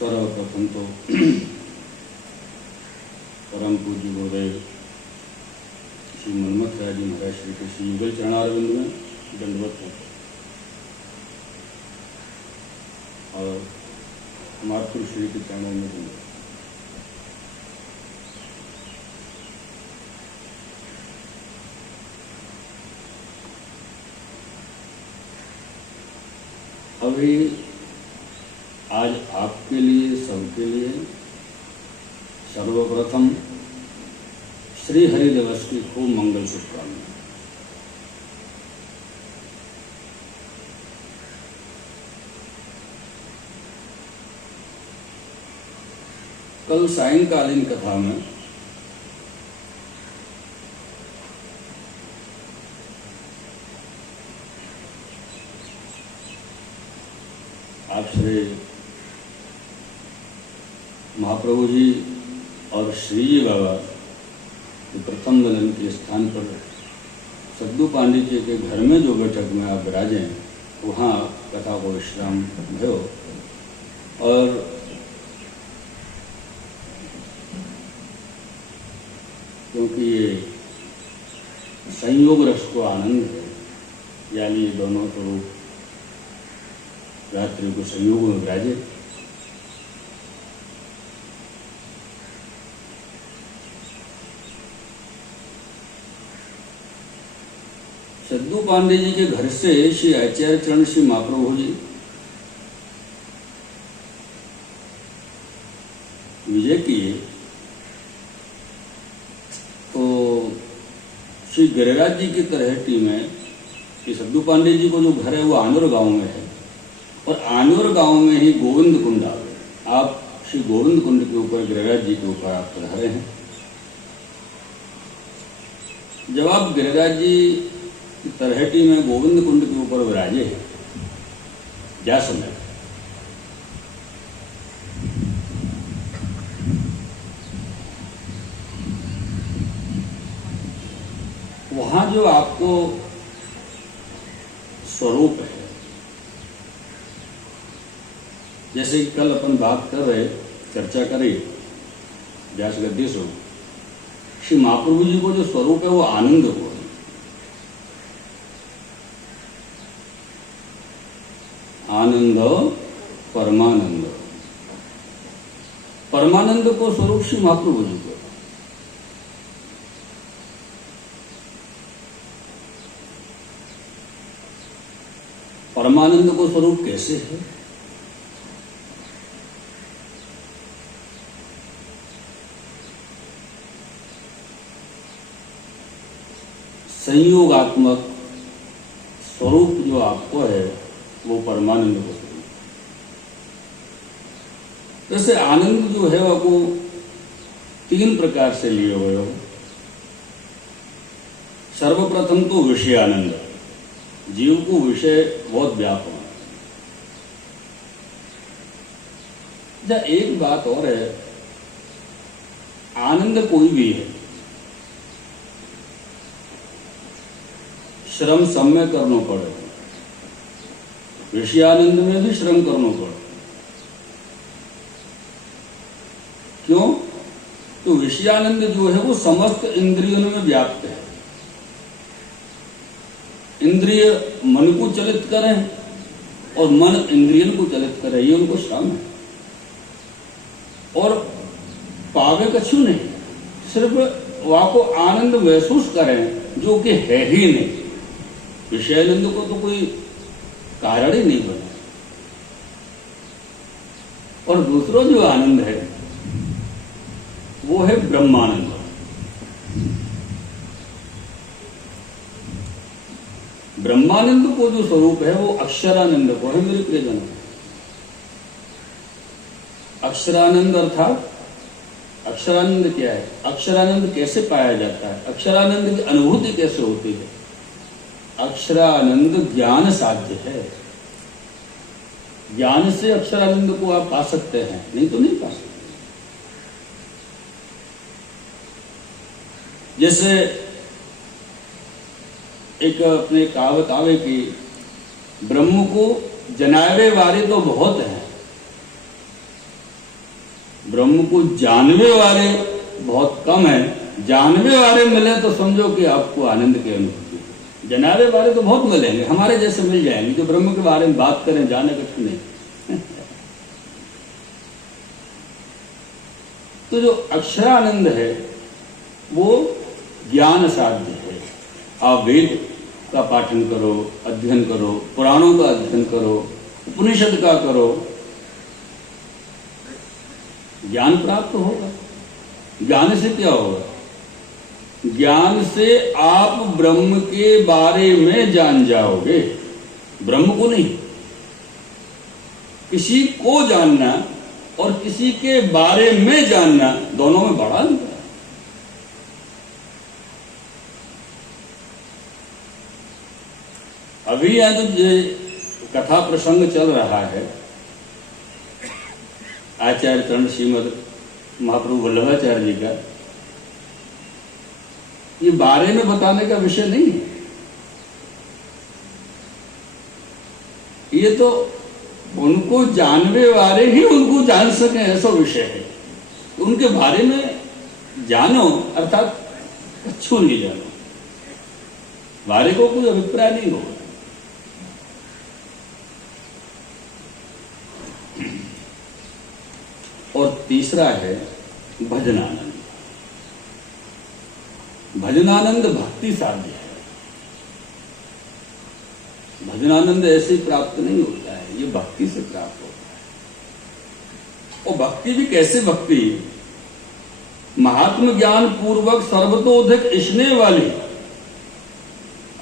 सर्वप्रथम तो परम पूज्य गुरुदेव श्री मनमथ राय जी महाराज श्री के श्री युगल चरणारविंद में दंडवत है और मातृश्री के चरणों में दंडवत। अभी आज आपके लिए सबके लिए सर्वप्रथम श्री हरि दिवस की खूब मंगल शुभकामनाएं। कल सायंकालीन कथा में आप श्री महाप्रभु जी और श्री जी बाबा प्रथम मिलन के स्थान पर सद्दू पांडित्य के घर में जो बैठक में आप विराजे हैं वहाँ कथा को विश्राम भयो और क्योंकि ये संयोग रस को आनंद है, यानी ये दोनों स्वरूप रात्रि को संयोग में विराजे। सद्गु पांडे जी के घर से श्री आचार्य चरण श्री महाप्रभु जी विजय किए तो श्री गिरिराज जी की तरहेटी में कि सद्गु पांडे जी को जो घर है वो आनूर गांव में है, और आनूर गांव में ही गोविंद कुंड आ गए। आप श्री गोविंद कुंड के ऊपर गिरिराज जी के ऊपर आप रह रहे हैं। जब आप गिरिराज जी तरहेटी में गोविंद कुंड के ऊपर विराजे हैं क्या समय, वहां जो आपको स्वरूप है, जैसे कि कल अपन बात कर रहे, चर्चा करें व्यास गद्य स्वरूप, श्री महाप्रभु जी को जो स्वरूप है वो आनंद को है। आनंद परमानंद, परमानंद को स्वरूप श्री महाप्रभु जी को। परमानंद को स्वरूप कैसे है? संयोगात्मक स्वरूप जो आपको है वो परमानंद को स्वरूप। जैसे आनंद जो है वो तीन प्रकार से लिए हुए हो। सर्वप्रथम तो विषय आनंद, जीव को विषय बहुत व्यापक है। एक बात और है, आनंद कोई भी है, श्रम समय करना पड़े। विषयानंद में भी श्रम करना पड़े। क्यों? तो विषयानंद जो है वो समस्त इंद्रियों में व्याप्त है। इंद्रिय मन को चलित करें और मन इंद्रियन को चलित करे, ये उनको श्रम है। और पावे कछु नहीं, सिर्फ वहां को आनंद महसूस करें जो कि है ही नहीं। विषयानंद को तो कोई कारण ही नहीं बना। और दूसरा जो आनंद है वो है ब्रह्मानंद। ब्रह्मानंद को जो स्वरूप है वो अक्षरानंद को है। मेरे प्रियजन, अक्षरानंद अर्थात अक्षरानंद क्या है? अक्षरानंद कैसे पाया जाता है? अक्षरानंद की अनुभूति कैसे होती है? अक्षरानंद ज्ञान साध्य है। ज्ञान से अक्षरानंद को आप पा सकते हैं, नहीं तो नहीं पा सकते। जैसे एक अपने कहावत आवे कि ब्रह्म को जनावे वाले तो बहुत हैं, ब्रह्म को जानवे वाले बहुत कम हैं। जानवे वाले मिले तो समझो कि आपको आनंद की अनुभूति। जनावे वाले तो बहुत मिलेंगे, हमारे जैसे मिल जाएंगे जो ब्रह्म के बारे में बात करें, जाने कुछ नहीं। तो जो अक्षरानंद है वो ज्ञान साध्य है। आप वेद का पाठन करो, अध्ययन करो, पुराणों का अध्ययन करो, उपनिषद का करो, ज्ञान प्राप्त होगा। ज्ञान से क्या होगा? ज्ञान से आप ब्रह्म के बारे में जान जाओगे, ब्रह्म को नहीं। किसी को जानना और किसी के बारे में जानना, दोनों में बड़ा अंतर है। अभी यह जो कथा प्रसंग चल रहा है, आचार्य चरण श्रीमद महाप्रभु वल्लभाचार्य जी का, ये बारे में बताने का विषय नहीं है। ये तो उनको जानने वाले ही उनको जान सके ऐसा विषय है। उनके बारे में जानो, अर्थात कछु नहीं जानो। वारे को कोई अभिप्राय नहीं होगा। और तीसरा है भजनानंद। भजनानंद भक्ति साध्य है। भजनानंद ऐसे ही प्राप्त नहीं होता है, ये भक्ति से प्राप्त होता है। और भक्ति भी कैसे भक्ति? महात्म ज्ञान पूर्वक सर्वतोधिक स्नेह वाली।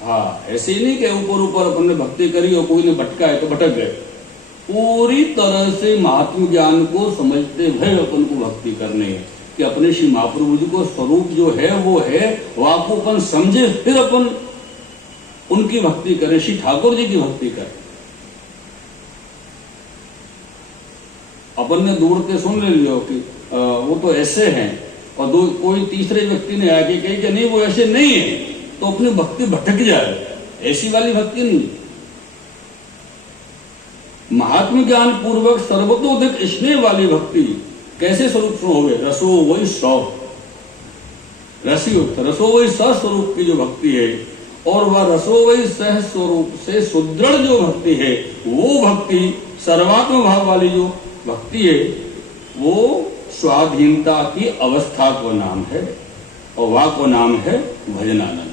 हाँ, ऐसे ही नहीं कि ऊपर ऊपर अपन ने भक्ति करी और कोई ने भटका है तो भटक गए। पूरी तरह से महात्म ज्ञान को समझते हुए अपन को भक्ति करनी है कि अपने श्री महाप्रभु जी को स्वरूप जो है वो है, वो आपको अपन समझे, फिर अपन उनकी भक्ति करें, श्री ठाकुर जी की भक्ति करें। अपन ने दूर के सुन ले लियो कि वो तो ऐसे हैं, और कोई तीसरे व्यक्ति ने आके कही कि नहीं वो ऐसे नहीं है, तो अपनी भक्ति भटक जाए। ऐसी वाली भक्ति नहीं। महात्म ज्ञान पूर्वक सर्वतोधिक स्नेह वाली भक्ति कैसे स्वरूप हो गए? रसो वही सौ, रसियुक्त रसो वही स्वरूप की जो भक्ति है, और वह रसो वही सह स्वरूप से सुदृढ़ जो भक्ति है, वो भक्ति सर्वात्म भाव वाली जो भक्ति है, वो स्वाधीनता की अवस्था को नाम है, और वह को नाम है भजनानंद।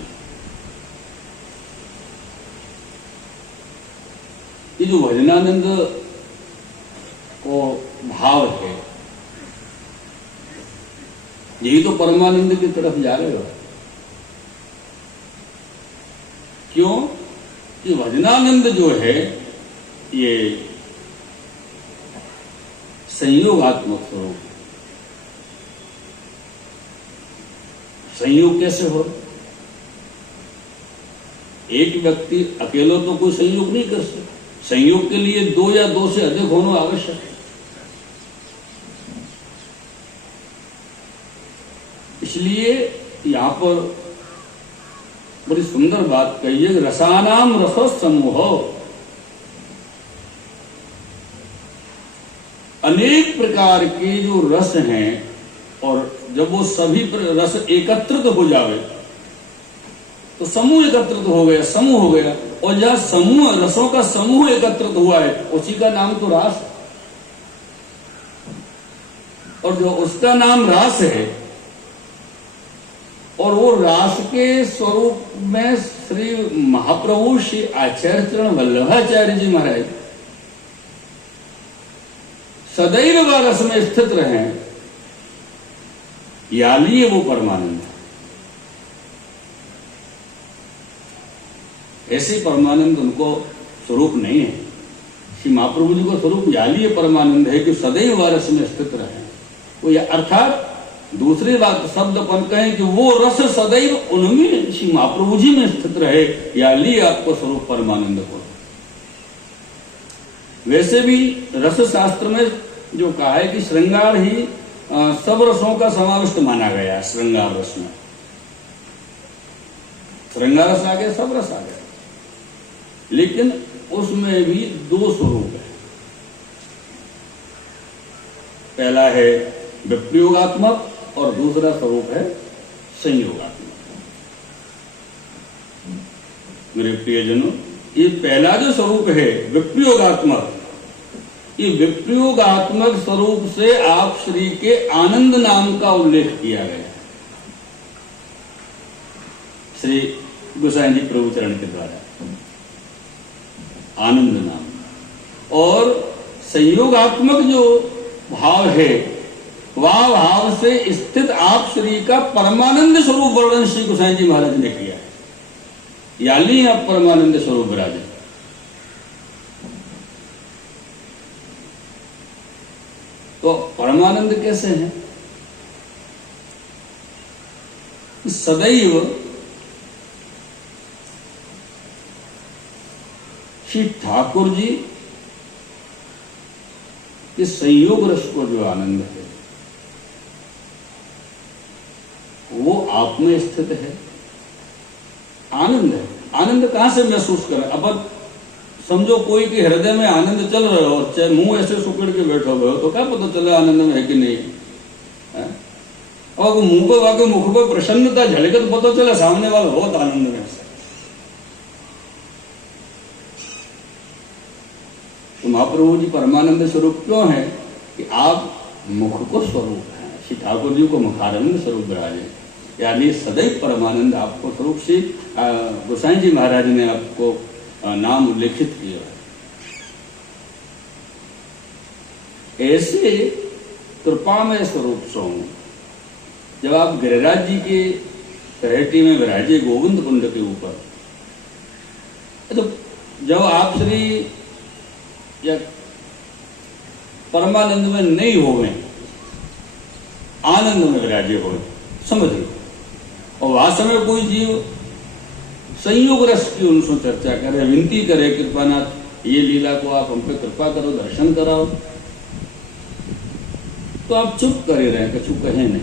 ये जो भजनानंद को भाव है, यही तो परमानंद की तरफ जा रहे हो। क्यों? कि भजनानंद जो है ये संयोगात्मक स्वरूप। संयोग कैसे हो? एक व्यक्ति अकेला तो कोई संयोग नहीं कर सकता। संयोग के लिए दो या दो से अधिक होना आवश्यक है। इसलिए यहां पर बड़ी सुंदर बात कही है, रसानाम रसो समूह। अनेक प्रकार के जो रस हैं, और जब वो सभी रस एकत्रित हो जावे तो समूह एकत्रित हो गया, समूह हो गया। और जहां समूह रसों का समूह एकत्रित हुआ है, उसी का नाम तो रास है। और जो उसका नाम रास है, और वो रास के स्वरूप में श्री महाप्रभु श्री आचार्य चरण वल्लभाचार्य जी महाराज सदैव व रस में स्थित रहे, या लिए वो परमानंद है। ऐसे परमानंद उनको स्वरूप नहीं है। श्री महाप्रभु जी को स्वरूप यालीय परमानंद है कि सदैव व रस में स्थित रहे। वो अर्थात दूसरी बात शब्द अपन कहें कि वो रस सदैव उनमें श्री महाप्रभु जी में स्थित रहे, याली आपको स्वरूप परमानंद को। वैसे भी रस शास्त्र में जो कहा है कि श्रृंगार ही सब रसों का समाविष्ट माना गया है। श्रृंगार रस में श्रृंगार रस आ गया, सब रस आ गया, लेकिन उसमें भी दो स्वरूप है। पहला है विप्रयोगात्मक और दूसरा स्वरूप है संयोगात्मक। मेरे प्रियजनों, ये पहला जो स्वरूप है विप्रयोगात्मक, ये विप्रयोगात्मक स्वरूप से आप श्री के आनंद नाम का उल्लेख किया गया है श्री गोसाई जी प्रभु चरण के द्वारा, आनंद नाम। और संयोगात्मक जो भाव है, वह भाव से स्थित आप श्री का परमानंद स्वरूप वर्णन श्री गोसाई जी महाराज ने किया है। याली आप परमानंद स्वरूप विराजे। तो परमानंद कैसे हैं? सदैव श्री ठाकुर जी के संयोग रस को जो आनंद है वो आप में स्थित है। आनंद है। आनंद कहां से महसूस करें? अपन समझो कोई के हृदय में आनंद चल रहा हो, चाहे मुंह ऐसे सुकड़ के बैठो हुए हो, तो क्या पता चला आनंद में है कि नहीं है? और मुंह को वाके मुख को प्रसन्नता झलके तो पता चला सामने वाला बहुत आनंद में है। तो महाप्रभु जी परमानंद स्वरूप क्यों है कि आप मुख को स्वरूप हैं, श्री ठाकुर जी को मुखारविंद स्वरूप विराजे, यानी सदैव परमानंद आपको स्वरूप से गोसाई जी महाराज ने आपको नाम उल्लेखित किया है। ऐसे कृपा में स्वरूप सो जब आप गिरिराज जी के तरहेटी में विराजे गोविंद कुंड के ऊपर, तो जब आप श्री या परमानंद में नहीं होवे, आनंद में विराजे हो, समझ लो। और वास्तव में कोई जीव संयोग रस की उनसे चर्चा करे, विनती करे, कृपानाथ ये लीला को आप हम पे कृपा करो, दर्शन कराओ, तो आप चुप करे रहे, कछु कहे नहीं,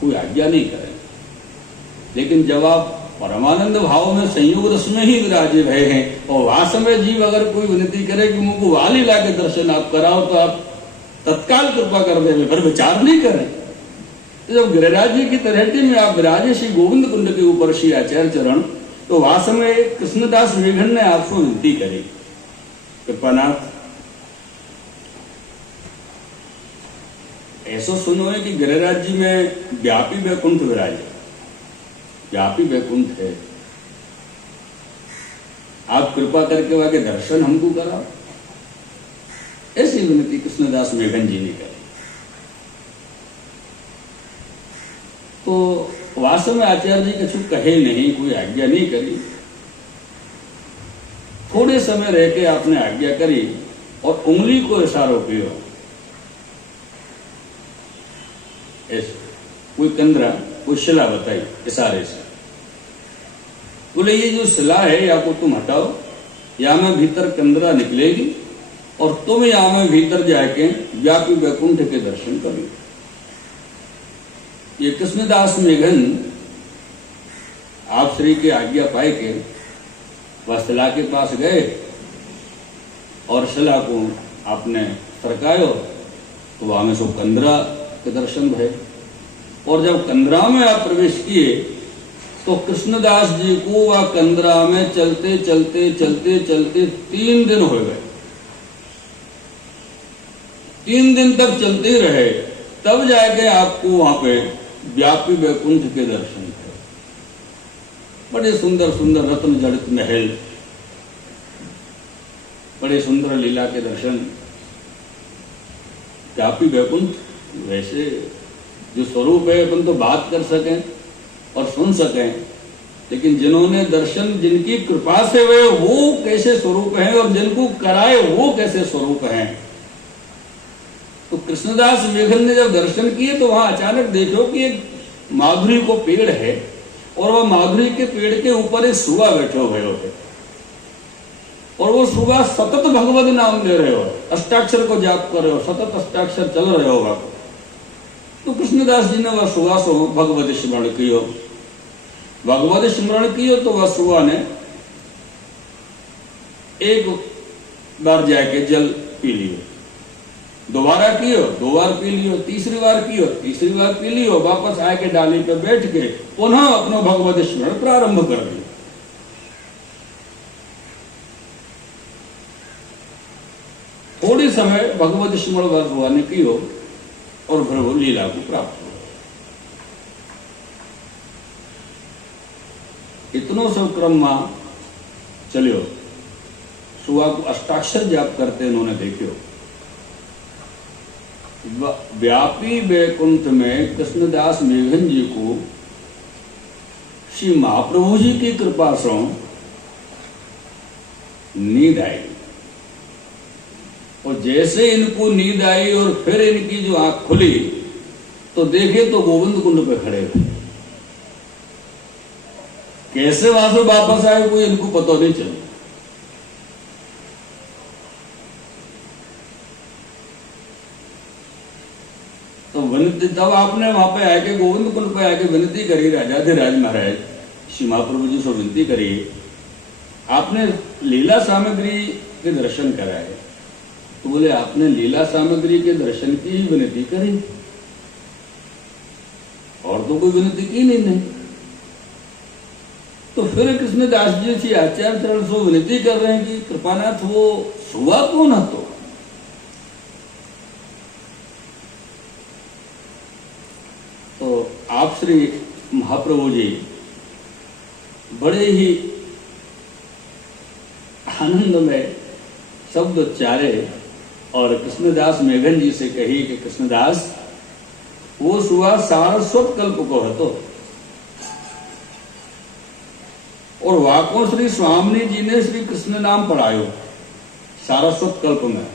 कोई आज्ञा नहीं करे। लेकिन जब आप परमानंद भाव में संयोग रस में ही विराजे रहे हैं और वास्तव में जीव अगर कोई विनती करे कि मुझको वहां लीला के दर्शन आप कराओ, तो आप तत्काल कृपा कर देंगे, फिर विचार नहीं करें। तो जब गिरिराज जी की तरहेटी में आप विराजे श्री गोविंद कुंड के ऊपर श्री आचार्य चरण, तो वास्तव में कृष्णदास मेघन ने आपको विनती करी, कृपानाथ ऐसा सुनो है कि गिरिराज जी में व्यापी वैकुंठ विराजे, व्यापी वैकुंठ है, आप कृपा करके वहां के दर्शन हमको कराओ। ऐसी विनती कृष्णदास मेघन जी ने करी। तो वास्तव में आचार्य जी कछु कहे नहीं, कोई आज्ञा नहीं करी। थोड़े समय रह के आपने आज्ञा करी और उंगली को इशारो किया, कोई कंदरा, कोई शिला बताई इशारे से, बोले ये जो शिला है या को तुम हटाओ, या में भीतर कंदरा निकलेगी और तुम या में भीतर जाके व्यापी वैकुंठ के दर्शन करो। ये कृष्णदास मेघन आप श्री के आज्ञा पाए के वह शिला के पास गए और शिला को आपने सरकायो, तो वहां में सो कंदरा के दर्शन भय। और जब कंदरा में आप प्रवेश किए तो कृष्णदास जी को वह कंदरा में चलते चलते चलते चलते 3 दिन हो गए। 3 दिन तक चलते ही रहे, तब जाके आपको वहां पे व्यापी वैकुंठ के दर्शन थे। बड़े सुंदर सुंदर रत्न जड़ित महल, बड़े सुंदर लीला के दर्शन, व्यापी वैकुंठ। वैसे जो स्वरूप है अपन तो बात कर सकें और सुन सकें, लेकिन जिन्होंने दर्शन, जिनकी कृपा से वे वो कैसे स्वरूप हैं और जिनको कराए वो कैसे स्वरूप हैं। तो कृष्णदास मेघन ने जब दर्शन किए तो वहां अचानक देखो कि एक माधुरी को पेड़ है और वह माधुरी के पेड़ के ऊपर एक सुगा बैठे हुए होते और वो सुगा सतत भगवत नाम ले रहे हो, अष्टाक्षर को जाप कर रहे हो, सतत अष्टाक्षर चल रहे हो वहां। तो कृष्णदास जी ने वह सुगा सो भगवत स्मरण कियो, भगवत स्मरण कियो तो वह सुगा ने एक बार जाके जल पी लियो, दोबारा कियो, 2 बार पी लियो, तीसरी बार कियो, तीसरी बार पी लियो, वापस आके डाली पे बैठ के पुनः अपना भगवत स्मरण प्रारंभ कर दियो। थोड़ी समय भगवत स्मरण भगवान ने कियो और फिर वो लीला को प्राप्त हुआ। इतनो सब क्रम में चलियो, सुआ को अष्टाक्षर जाप करते उन्होंने देखियो। व्यापी वैकुंठ में कृष्णदास मेघन जी को श्री महाप्रभु जी की कृपा से नींद आई और जैसे इनको नींद आई और फिर इनकी जो आंख खुली तो देखे तो गोविंद कुंड पे खड़े थे। कैसे वहां से वापस आए कोई इनको पता नहीं चला। तो विनती तब आपने वहां पे आके गोविंद कुंड पे आके विनती करी, राजाधिराज महाराज श्री महाप्रभु जी से विनती करी, आपने लीला सामग्री के दर्शन कराए। तो बोले आपने लीला सामग्री के दर्शन की ही विनती करी, और तो कोई विनती की नहीं। तो फिर कृष्णदास जी श्री आचार्य चरण से विनती कर रहे हैं कि कृपानाथ वो सुआ कौन हतो? तो आप श्री महाप्रभु जी बड़े ही आनंद में शब्द उच्चारे और कृष्णदास मेघन जी से कही कि कृष्णदास वो सुआ सारस्वत कल्प को हतो और वाको श्री स्वामी जी ने श्री कृष्ण नाम पढ़ायो सारस्वत कल्प में,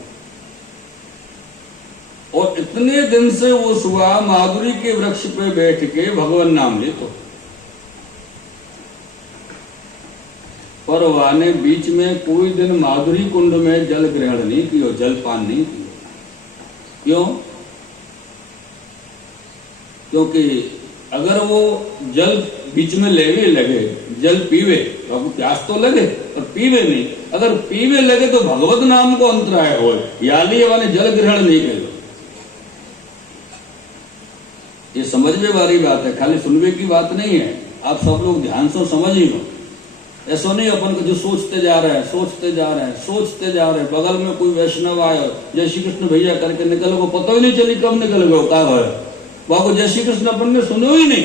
और इतने दिन से वो सुआ माधुरी के वृक्ष पे बैठ के भगवान नाम लेतो, पर वाने बीच में कोई दिन माधुरी कुंड में जल ग्रहण नहीं किया, जलपान नहीं किया। क्यों? क्योंकि अगर वो जल बीच में लेवे लगे, जल पीवे तो आपको प्यास तो लगे, पर पीवे नहीं। अगर पीवे लगे तो भगवत नाम को अंतराय हो, याली वाने जल ग्रहण नहीं करो। ये समझने वाली बात है, खाली सुनने की बात नहीं है। आप सब लोग ध्यान से समझ ही लो। ऐसा नहीं अपन को जो सोचते जा रहे हैं, सोचते जा रहे हैं, सोचते जा रहे हैं। बगल में कोई वैष्णव आयो, जय श्री कृष्ण भैया करके निकल गो, पता ही नहीं चली कब निकल गयो, क्या है वहां को जय श्री कृष्ण अपन ने सुनो ही नहीं।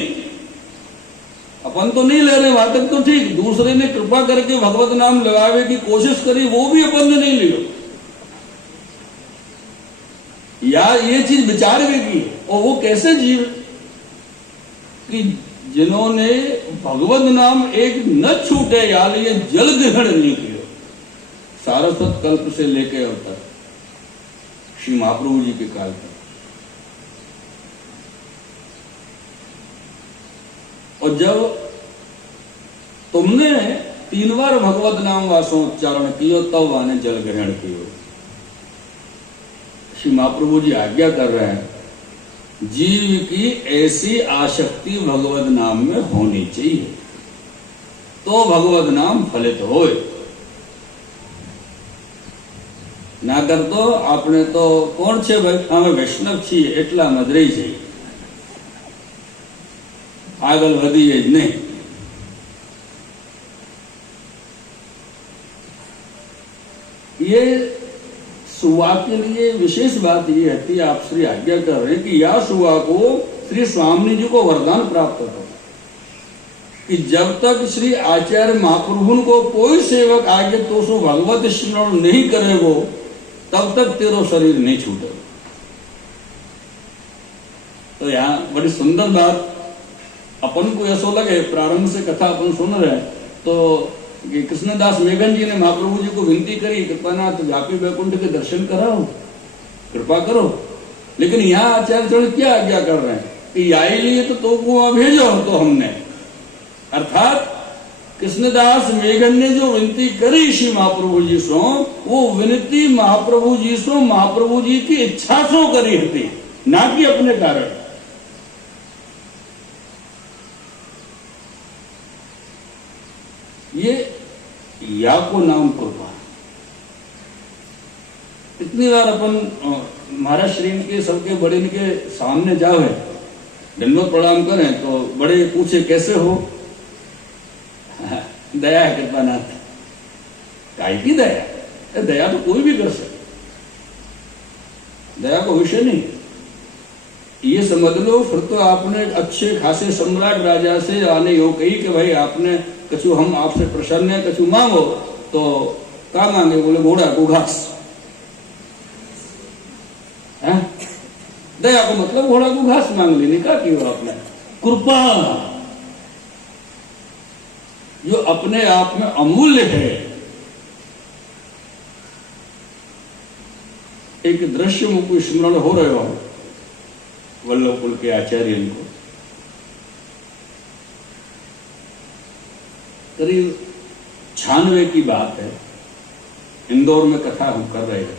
अपन तो नहीं ले रहे वहां तक तो ठीक, दूसरे ने कृपा करके भगवत नाम लगावे की कोशिश करी, वो भी अपन ने नहीं लियो। या ये चीज विचार भी की, और वो कैसे जीव कि जिन्होंने भगवत नाम एक न छूटे, यार ये जल ग्रहण नहीं किया सारस्वत कल्प से लेके अब तक श्री महाप्रभु जी के काल तक। और जब तुमने 3 बार भगवत नाम वासोच्चारण कियो तब वाने जल ग्रहण कियो। श्री महाप्रभु जी आज्ञा कर रहे हैं, जीव की ऐसी आसक्ति भगवत नाम में होनी चाहिए तो भगवत नाम फलित होए, ना कर तो आपने तो कौन छे भाई, हमें वैष्णव छीए एटला मदरी छे, आगल वधीए ज नहीं। ये सुआ के लिए विशेष बात ये है, आप श्री आज्ञा कर रहे हैं कि या सुआ को श्री स्वामी जी को वरदान प्राप्त हो कि जब तक श्री आचार्य महाप्रभु को कोई सेवक आगे तो सो भगवत स्मरण नहीं करेगो तब तक तेरो शरीर नहीं छूटे। तो यहाँ बड़ी सुंदर बात अपन को ऐसा लगे, प्रारंभ से कथा अपन सुन रहे हैं तो कि कृष्णदास मेघन जी ने महाप्रभु जी को विनती करी, कृपानाथ व्यापी वैकुंठ के दर्शन कराओ, कृपा करो। लेकिन यहाँ आचार्य चरण क्या आज्ञा कर रहे हैं कि आई लिए तो वहां भेजो। तो हमने अर्थात कृष्णदास मेघन ने जो विनती करी श्री महाप्रभु जी सो, वो विनती महाप्रभु जी सो महाप्रभु जी की इच्छा सो करी थी, ना कि अपने कारण। ये या को नाम कृपा। इतनी बार अपन महाराज श्री के सबके बड़े इनके सामने जावे, दंडवत प्रणाम करें तो बड़े पूछे कैसे हो, दया है कृपानाथ। काय की दया? दया तो कोई भी कर सकता, दया को विषय नहीं। ये समझ लो फिर तो आपने अच्छे खासे सम्राट राजा से आने यो कही कि भाई आपने कछु हम आपसे प्रसन्न है, कछु मांगो। तो क्या मांगे? बोले घोड़ा को घास। है दया को मतलब घोड़ा को घास मांग लेने का क्यों आपने? कृपा जो अपने आप में अमूल्य है। एक दृश्य मुझको स्मरण हो रहे हो वल्लभ कुल के आचार्य को, करीब 96 की बात है, इंदौर में कथा हम कर रहे थे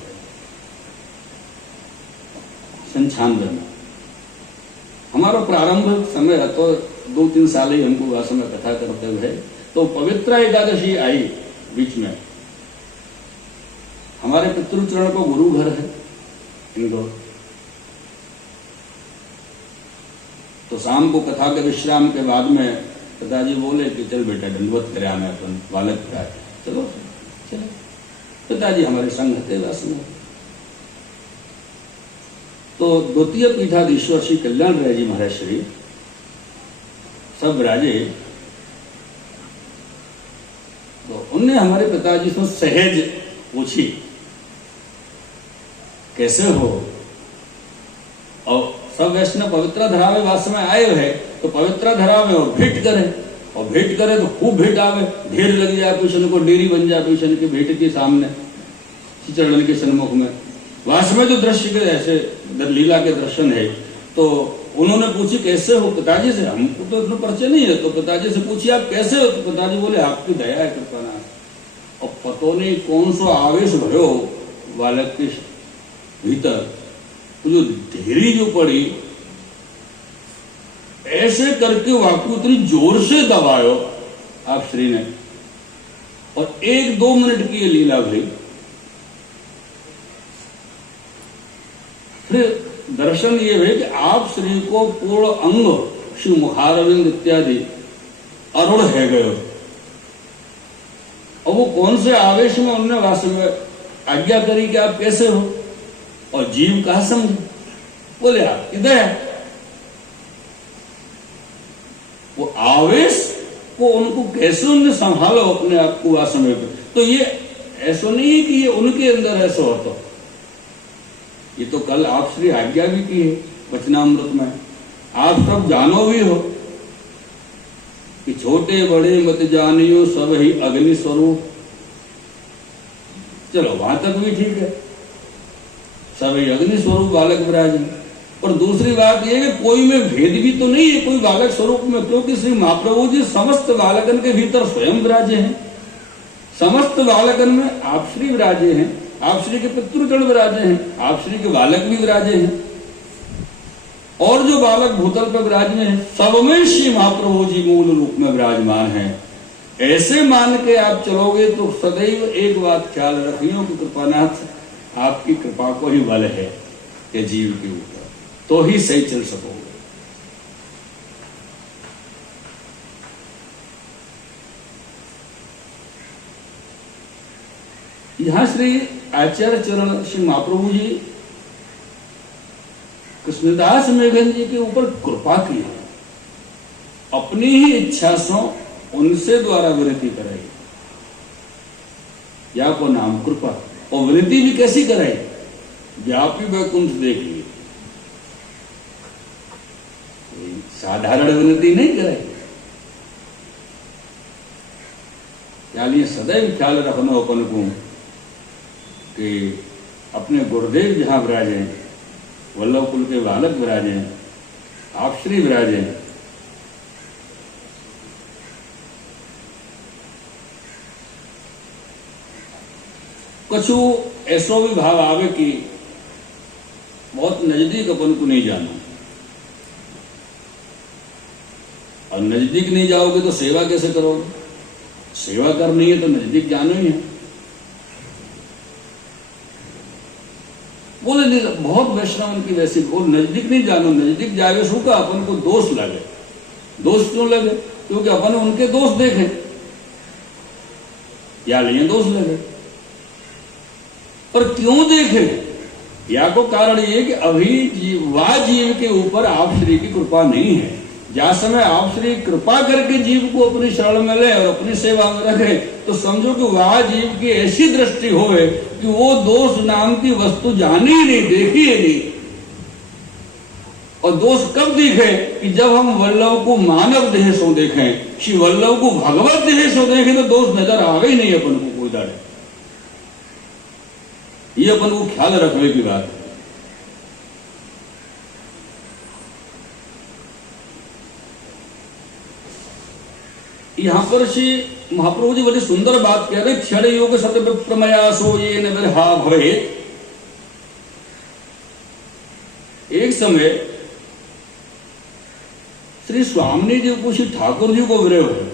96 में। हमारा प्रारंभ समय है तो 2-3 साल ही हमको वह समय कथा करते हुए, तो पवित्र एकादशी आई बीच में। हमारे पितृचरण को गुरु घर है इंदौर, तो शाम को कथा के विश्राम के बाद में पिताजी बोले कि चल बेटा दंडवत करे आने अपन बालक कराए। चलो चलो, पिताजी हमारे संग थे वास में। तो द्वितीय पीठाधीश्वर श्री कल्याण राय जी महाराज श्री सब राजे, तो उनने हमारे पिताजी से सहज पूछी कैसे हो, और सब वैष्णव पवित्र धरा में वास में आए है तो पवित्र धरा में और भेंट करे, और भेंट करे तो खूब भेंट आवे, ढेर लग जाए पिछन को, डेरी बन जाए पिछन के भेंट के सामने चरण के सन्मुख में। वास में जो दृश्य के ऐसे लीला के दर्शन है। तो उन्होंने पूछी कैसे हो पिताजी से, हमको तो इतना परिचय नहीं है, तो पिताजी से पूछी आप कैसे हो, तो पिताजी बोले आपकी दया है कृपा ना। और पतो नहीं कौन सा आवेश भयो बालक के भीतर, तो जो ढेरी जो पड़ी ऐसे करके वाकु उतनी जोर से दबायो आप श्री ने, और 1-2 मिनट की ये लीला भई। फिर दर्शन ये है कि आप श्री को पूर्ण अंग श्री मुखारविंद इत्यादि अरुण है गयो, और वो कौन से आवेश में उन्होंने वास में आज्ञा करी कि आप कैसे हो, और जीव कहा समझे, बोले आपकी दया। वो आवेश को उनको कैसे उन्होंने संभालो अपने आप को वास में। तो ये ऐसा नहीं है कि ये उनके अंदर ऐसा होता, ये तो कल आप श्री आज्ञा भी की है वचनामृत में, आप सब जानो भी हो कि छोटे बड़े मत जानियो सब ही अग्नि स्वरूप। चलो वहां तक भी ठीक है, सब ही अग्नि स्वरूप बालक विराज है। और दूसरी बात यह कि कोई में भेद भी तो नहीं है कोई बालक स्वरूप में, क्योंकि श्री महाप्रभु जी समस्त बालकन के भीतर स्वयं विराजे हैं, समस्त बालकन में आप श्री विराजे हैं, आप श्री के पितृगण विराजे हैं, आप श्री के बालक भी विराजे हैं, और जो बालक भूतल पर विराजे हैं सब में श्री महाप्रभु जी मूल रूप में विराजमान हैं। ऐसे मान के आप चलोगे तो सदैव एक बात ख्याल रखियो कि कृपानाथ आपकी कृपा को ही बल है कि जीव के ऊपर, तो ही सही चल सकोगे। यहां श्री आचार्य चरण श्री महाप्रभु जी कृष्णदास मेघन जी के ऊपर कृपा की है, अपनी ही इच्छा से उनसे द्वारा विनती कराई, या को नाम कृपा। और विनती भी कैसी कराई, व्यापी वैकुंठ देख लिए, साधारण विनती नहीं कराई। क्या लिए सदैव ख्याल रखना अपन को कि अपने गुरुदेव जहां विराजे, वल्लभ कुल के बालक विराजे, आप श्री विराजे, कछु ऐसो भी भाव आवे कि बहुत नजदीक अपन को नहीं जाना, और नजदीक नहीं जाओगे तो सेवा कैसे करोगे, सेवा करनी है तो नजदीक जाना ही है। बोले नहीं, बहुत वैष्णव उनकी वैसी बोल नजदीक नहीं जानो, नजदीक जाए सो का अपन को दोष लगे। दोष क्यों लगे, क्योंकि अपन उनके दोष देखे या लिए दोष लगे। पर क्यों देखे, या को कारण ये कि अभी जीव के ऊपर आप श्री की कृपा नहीं है। जहाँ समय आप श्री कृपा करके जीव को अपनी शरण में ले और अपनी सेवा में रखे, तो समझो कि वह जीव की ऐसी दृष्टि होवे कि वो दोष नाम की वस्तु जानी ही नहीं, देखी ही नहीं। और दोष कब दिखे कि जब हम वल्लभ को मानव देह सो देखें, श्री वल्लभ को भगवत देह सो देखें, तो दोष नजर आवे ही नहीं अपन को कोई दाड़े। ये अपन को ख्याल रखने की बात है। यहां पर श्री महाप्रभु जी बड़ी सुंदर बात कह रहे, क्षण योग सत प्रमयासो ये नहा भवे। एक समय श्री स्वामी जी को श्री ठाकुर जी को विरह है।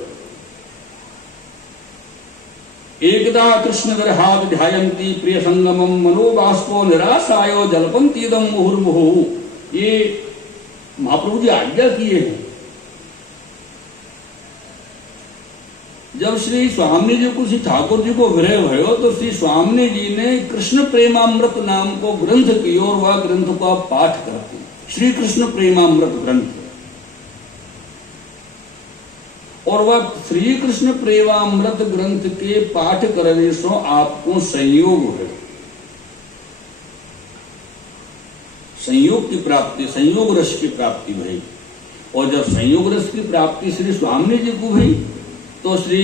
एकदा कृष्ण विरहाद ध्यायंती प्रिय संगमम मनोबाष्पो निराशायो जलपंतीदम मुहुर्मुहु। ये महाप्रभु जी आज्ञा किए हैं जब श्री स्वामी जी को श्री ठाकुर जी को विरह भयो तो श्री स्वामी जी ने कृष्ण प्रेमामृत नाम को ग्रंथ की और वह ग्रंथ को आप पाठ करते हैं, श्री कृष्ण प्रेमामृत ग्रंथ। और वह श्री कृष्ण प्रेमामृत ग्रंथ के पाठ करने से आपको संयोग है, संयोग की प्राप्ति, संयोग रस की प्राप्ति भई। और जब संयोग रस की प्राप्ति श्री स्वामी जी को भई तो श्री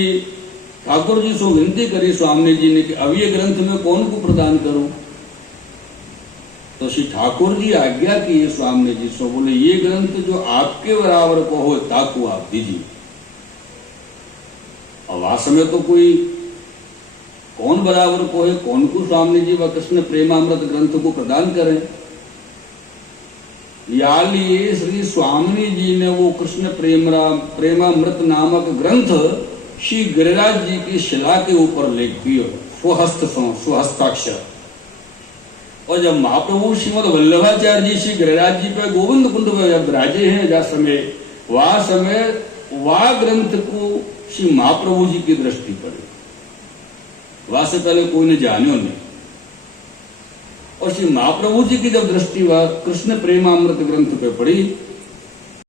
ठाकुर जी से विनती करी स्वामी जी ने कि अब ये ग्रंथ में कौन को प्रदान करूं। तो श्री ठाकुर जी आज्ञा की स्वामी जी से, बोले ये ग्रंथ जो आपके बराबर को हो ताकू आप दीजिए। अब आ समय तो कोई कौन बराबर को है, कौन को स्वामी जी व कृष्ण प्रेमामृत ग्रंथ को प्रदान करें। या लिए श्री स्वामी जी ने वो कृष्ण प्रेमामृत नामक ग्रंथ श्री गिरिराज जी की शिला के ऊपर लिख दियो स्वहस्ताक्षर। और जब महाप्रभु श्रीमद वल्लभाचार्य जी श्री गिरिराज जी पे गोविंद कुंड में जब विराजे हैं जा समय वह ग्रंथ को श्री महाप्रभु जी की दृष्टि पड़ी, वहां से पहले कोई ने जाने नहीं। और श्री महाप्रभु जी की जब दृष्टि वह कृष्ण प्रेमामृत ग्रंथ पे पड़ी